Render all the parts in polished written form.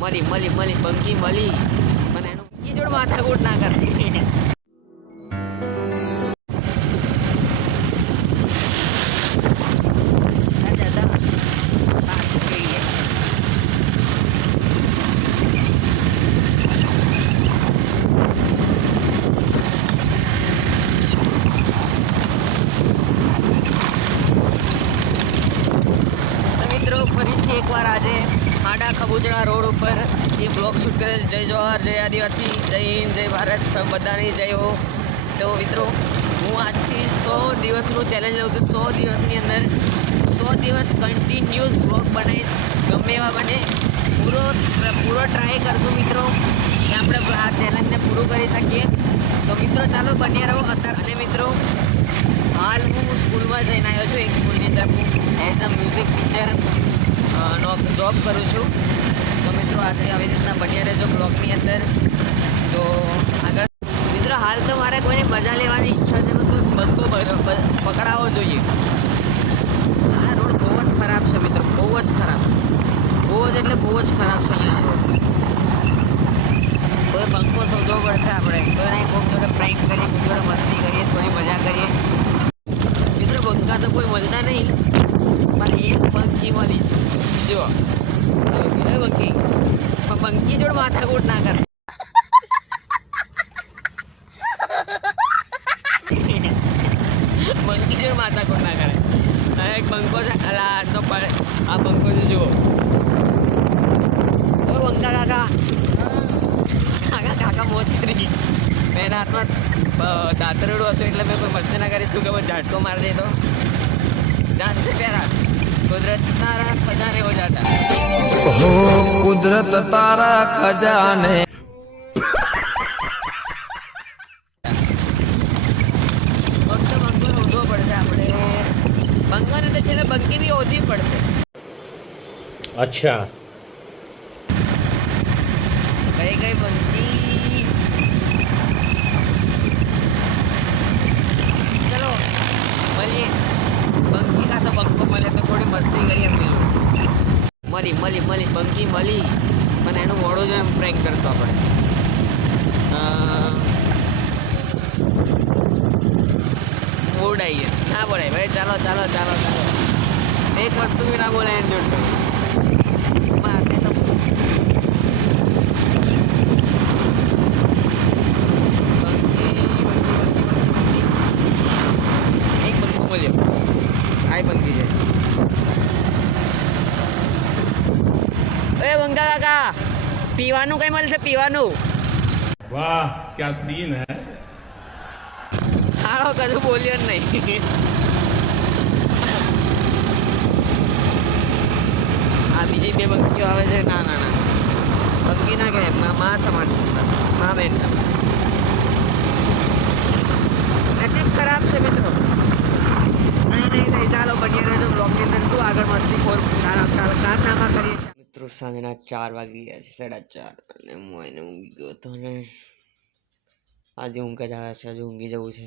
મળી મળી મળી બંકી મળી પણ એનું ઈ જોડ માથાકૂટ ના કરે. મિત્રો ફરીથી એકવાર આજે હાડા ખબુચડા રોડ ઉપર એ બ્લોગ શૂટ કરે છે. જય જવાહર, જય આદિવાસી, જય હિન્દ, જય ભારત, સબ બધાની જય હો. તો મિત્રો હું આજથી 100 દિવસનું ચેલેન્જ લઉં છું. 100 દિવસની અંદર 100 દિવસ કન્ટિન્યુઅસ બ્લોગ બનાવીશ, ગમે એવા બને પૂરો ટ્રાય કરશું મિત્રો કે આપણે આ ચેલેન્જને પૂરું કરી શકીએ. તો મિત્રો ચાલો બન્યા રહો અત્યારે. અને મિત્રો હાલ હું સ્કૂલમાં જઈને આવ્યો છું. એક સ્કૂલની અંદર હું as a music teacher job કરું છું. તો મિત્રો આજે આવી રીતના બન્યા રહેજો બ્લોગની અંદર. તો આગળ મિત્રો હાલ તો મારે કોઈને મજા લેવાની ઈચ્છા છે, તો બંકો પકડાવવો જોઈએ. આ રોડ બહુ જ ખરાબ છે મિત્રો, બહુ જ ખરાબ, બહુ જ એટલે બહુ જ ખરાબ છે અહીંયા રોડ. કોઈ બંકો શોધવો પડશે આપણે. કોઈ નહીં કોઈક જોડે પ્રેન્ક કરીએ, કોઈક જોડે મસ્તી કરીએ, થોડી મજા કરીએ. મિત્રો બંકા તો કોઈ મળતા નહીં, પણ એક બંકી મળી છે. જુઓ બંકી, પણ બંકી જોડે માથાકૂટ ના કરે. બંકી જોડે માથાકૂટ ના કરે. એક બંકો છે, અલા તો આ બંકો છે જુઓ. ઓ બંકા કાકા, કાકા મોત કરી. મેં હાથમાં દાતરડું હતું એટલે મેં કોઈ મસ્તી ના કરી. શું ખબર ઝાટકો મારી દેતો. જાન છે પ્યારા, કુદરત તારા ખજાને હો જાતા. हो कुदरत तारा खजाने. ફક્ત બંકો શોધવો પડશે આપણે. બંકોને તો છેલ્લે બંકી બી શોધવી પડશે. अच्छा કઈ કઈ બંકી. ચલો મળીએ. બંકી કા તો બંકો મળે તો થોડી મસ્તી કરીએ. મળી મળી મળી બંકી મળી, પણ એનું મોડું જ એમ પ્રેન્ક કરશું આપણે. મૂડ આવી ગયા. ના બોલાય ભાઈ, ચાલો ચાલો ચાલો ચાલો. એક વસ્તુ બી ના બોલાય એની જોડે. મારે તો એક બંકો મળ્યો. આ બંકી છે. એ બંકા કાકા, પીવાનું કઈ મળશે? પીવાનું वाह क्या सीन है. હાલો કશું બોલ્યો જ નહીં. આ બીજી બે બંકીઓ આવે છે. ના ના ના, બંકી ના કહે, માં સમાન છે. માં બેન નસીબ ખરાબ છે મિત્રો. નહીં ચાલો બની રહેજો બ્લોગની અંદર. શું આગળ મસ્તી ખોર કારનામા કરીએ છીએ મિત્રો. સાંજના 4 વાગી ગયા છે, 4:30, અને હું એને ઊંઘી ગયો હતો. ને આજે ઊંઘ જ આવે છે, હજુ ઊંઘી જવું છે.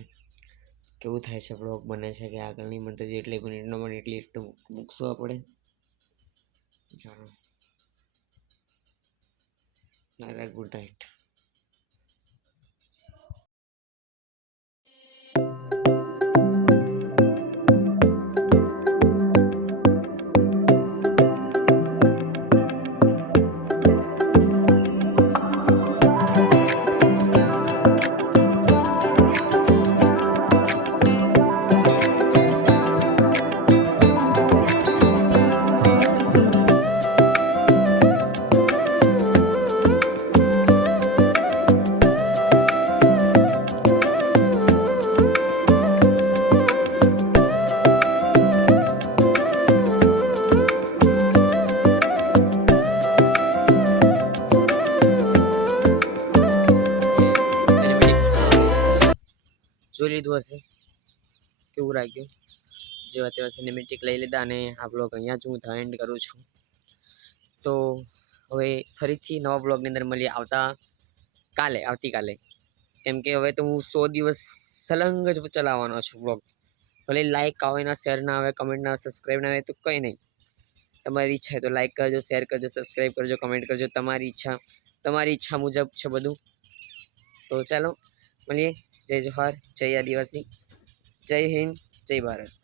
કેવું થાય છે બ્લોગ બને છે કે આગળ નહીં બનતો. જેટલી મિનિટનો બને એટલું મૂકશું આપણે. ચાલો ગુડ નાઇટ. જોઈ લીધું હશે કેવું લાગ્યું. જેવા તેવા સિનેમેટિક લઈ લીધા, અને આ બ્લોગ અહીંયા જ હું એન્ડ કરું છું. તો હવે ફરીથી નવા બ્લોગની અંદર મળીએ આવતીકાલે. કેમ કે હવે તો હું 100 દિવસ સલંગ જ ચલાવવાનો છું બ્લોગ. ભલે લાઈક આવે ના, શેર ના આવે, કમેન્ટ ના, સબસ્ક્રાઈબ ના આવે તો કંઈ નહીં, તમારી ઈચ્છા હોય તો લાઈક કરજો, શેર કરજો, સબસ્ક્રાઈબ કરજો, કમેન્ટ કરજો. તમારી ઈચ્છા મુજબ છે બધું. તો ચાલો મળીએ. જય જોહાર, જય આદિવાસી, જય હિન્દ, જય ભારત.